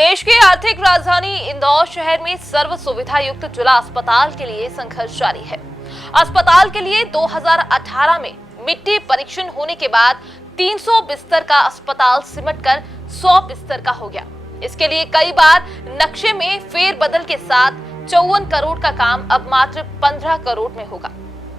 प्रदेश के आर्थिक राजधानी इंदौर शहर में सर्व सुविधा युक्त जिला अस्पताल के लिए संघर्ष जारी है। अस्पताल के लिए 2018 में मिट्टी परीक्षण होने के बाद 300 बिस्तर का अस्पताल सिमटकर 100 बिस्तर का हो गया। इसके लिए कई बार नक्शे में फेरबदल के साथ 54 करोड़ का काम अब मात्र 15 करोड़ में होगा।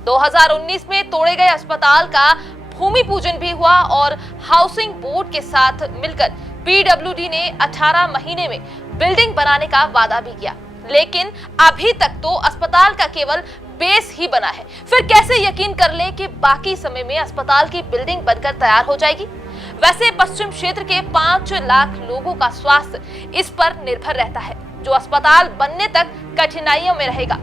2019 में तोड़े गए अस्पताल का भूमि पूजन भी हुआ और हाउसिंग बोर्ड के साथ मिलकर पीडब्ल्यूडी ने 18 महीने में बिल्डिंग बनाने का वादा भी किया, लेकिन अभी तक तो अस्पताल का केवल बेस ही बना है। फिर कैसे यकीन कर ले कि बाकी समय में अस्पताल की बिल्डिंग बनकर तैयार हो जाएगी? वैसे पश्चिम क्षेत्र के 5 लाख लोगों का स्वास्थ्य इस पर निर्भर रहता है, जो अस्पताल बनने तक कठिनाइयों में रहेगा।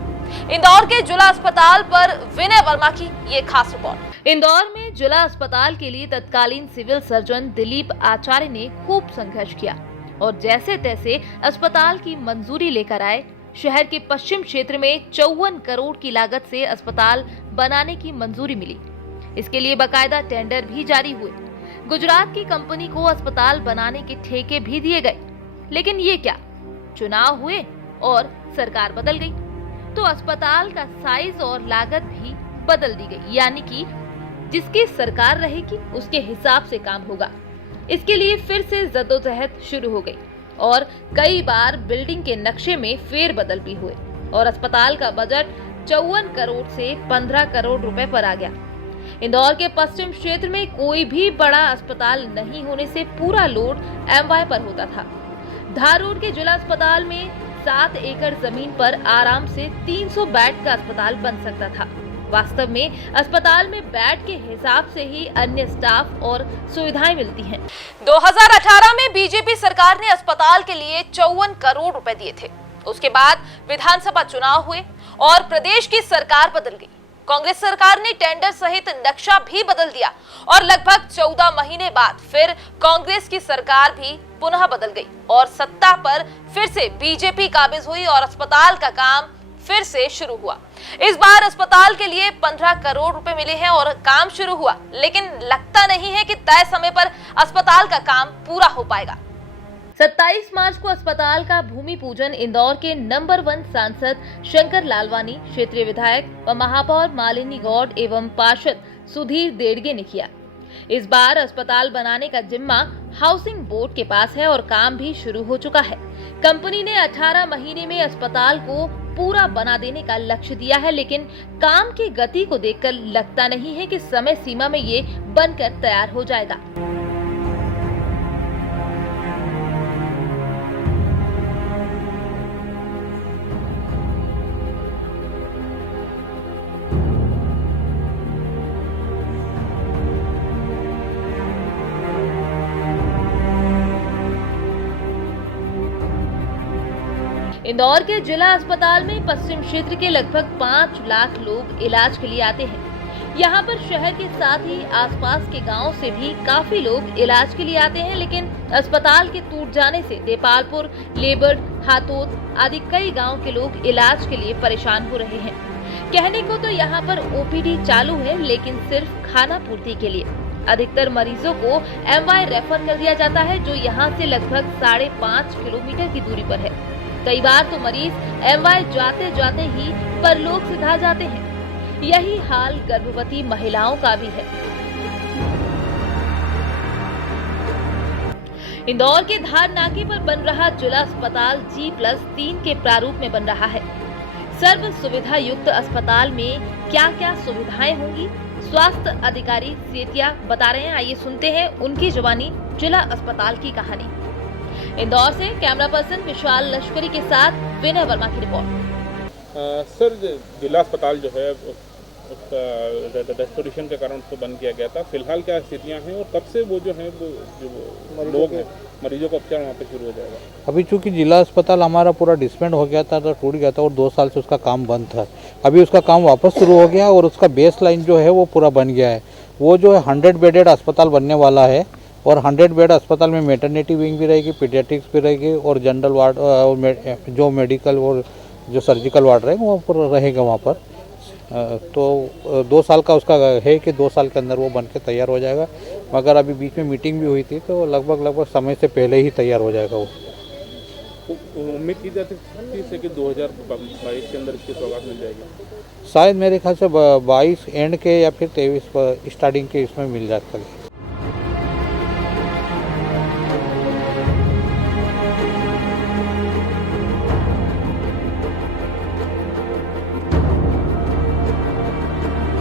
इंदौर के जिला अस्पताल पर विनय वर्मा की ये खास रिपोर्ट। इंदौर में जिला अस्पताल के लिए तत्कालीन सिविल सर्जन दिलीप आचार्य ने खूब संघर्ष किया और जैसे तैसे अस्पताल की मंजूरी लेकर आए। शहर के पश्चिम क्षेत्र में 54 करोड़ की लागत से अस्पताल बनाने की मंजूरी मिली। इसके लिए बाकायदा टेंडर भी जारी हुए। गुजरात की कंपनी को अस्पताल बनाने के ठेके भी दिए गए, लेकिन ये क्या, चुनाव हुए और सरकार बदल गई तो अस्पताल का साइज और लागत भी बदल दी गई, यानी कि जिसकी सरकार रहेगी उसके हिसाब से काम होगा। इसके लिए फिर से जद्दोजहद शुरू हो गई और कई बार बिल्डिंग के नक्शे में फेरबदल भी हुए और अस्पताल का बजट 54 करोड़ से 15 करोड़ रुपए पर आ गया। इंदौर के पश्चिम क्षेत्र में कोई भी बड़ा अस्पताल नहीं होने से पूरा लोड एमवाय पर होता था। धार रोड के जिला अस्पताल में 7 एकड़ जमीन पर आराम से 300 बेड का अस्पताल बन सकता था। वास्तव में अस्पताल में बेड के हिसाब से ही अन्य स्टाफ और सुविधाएं मिलती हैं। 2018 में बीजेपी सरकार ने अस्पताल के लिए 54 करोड़ रुपए दिए थे। उसके बाद विधानसभा चुनाव हुए और प्रदेश की सरकार बदल गई। कांग्रेस सरकार ने टेंडर सहित नक्शा भी बदल दिया और लगभग 14 महीने बाद फिर कांग्रेस की सरकार भी पुनः बदल गई और सत्ता पर फिर से बीजेपी काबिज हुई और अस्पताल का काम फिर से शुरू हुआ। इस बार अस्पताल के लिए 15 करोड़ रुपए मिले हैं और काम शुरू हुआ, लेकिन लगता नहीं है कि तय समय पर अस्पताल का काम पूरा हो पाएगा। 27 मार्च को अस्पताल का भूमि पूजन इंदौर के नंबर 1 सांसद शंकर लालवानी, क्षेत्रीय विधायक व महापौर मालिनी गौड़ एवं पार्षद सुधीर देड़गे ने किया। इस बार अस्पताल बनाने का जिम्मा हाउसिंग बोर्ड के पास है और काम भी शुरू हो चुका है। कंपनी ने 18 महीने में अस्पताल को पूरा बना देने का लक्ष्य दिया है, लेकिन काम की गति को देखकर लगता नहीं है कि समय सीमा में ये बनकर तैयार हो जाएगा। इंदौर के जिला अस्पताल में पश्चिम क्षेत्र के लगभग 5 लाख लोग इलाज के लिए आते हैं। यहाँ पर शहर के साथ ही आसपास के गांवों से भी काफी लोग इलाज के लिए आते हैं, लेकिन अस्पताल के टूट जाने से देपालपुर, लेबर्ड, हातोद आदि कई गांव के लोग इलाज के लिए परेशान हो रहे हैं। कहने को तो यहाँ पर ओपीडी चालू है, लेकिन सिर्फ खाना पूर्ति के लिए। अधिकतर मरीजों को एमवाय रेफर कर दिया जाता है, जो यहाँ से लगभग 5.5 किलोमीटर की दूरी पर है। कई बार तो मरीज एमवाय जाते जाते ही परलोक सिधा जाते हैं। यही हाल गर्भवती महिलाओं का भी है। इंदौर के धार नाके पर बन रहा जिला अस्पताल G+3 के प्रारूप में बन रहा है। सर्व सुविधा युक्त अस्पताल में क्या क्या सुविधाएं होंगी, स्वास्थ्य अधिकारी सेतिया बता रहे हैं। आइए सुनते हैं उनकी जुबानी जिला अस्पताल की कहानी। इंदौर से कैमरा पर्सन विशाल लश्करी के साथ विनय वर्मा की रिपोर्ट। सर, जिला अस्पताल जो है उसका रेस्टोरेशन के कारण उसको बंद किया गया था। फिलहाल क्या स्थितियां हैं और कब से वो जो है वो लोग हैं मरीजों का उपचार वहाँ पे शुरू हो जाएगा? अभी चूंकि जिला अस्पताल हमारा पूरा डिसमेंट हो गया था, तो टूट गया था और 2 साल से उसका काम बंद था। अभी उसका काम वापस शुरू हो गया और उसका बेस लाइन जो है वो पूरा बन गया है। वो जो है 100 बेडेड अस्पताल बनने वाला है और 100 बेड अस्पताल में मैटरनिटी विंग भी रहेगी, पीडियाट्रिक्स भी रहेगी और जनरल वार्ड जो मेडिकल और जो सर्जिकल वार्ड रहेगा वो पर रहेगा वहाँ पर। तो 2 साल का उसका है कि 2 साल के अंदर वो बन के तैयार हो जाएगा। मगर अभी बीच में मीटिंग भी हुई थी तो लगभग समय से पहले ही तैयार हो जाएगा वो। उम्मीद की जाती है कि 2022 के अंदर इसकी सौगात मिल जाएगी। शायद मेरे ख्याल से 22 एंड के या फिर 23 स्टार्टिंग के इसमें मिल जाता है।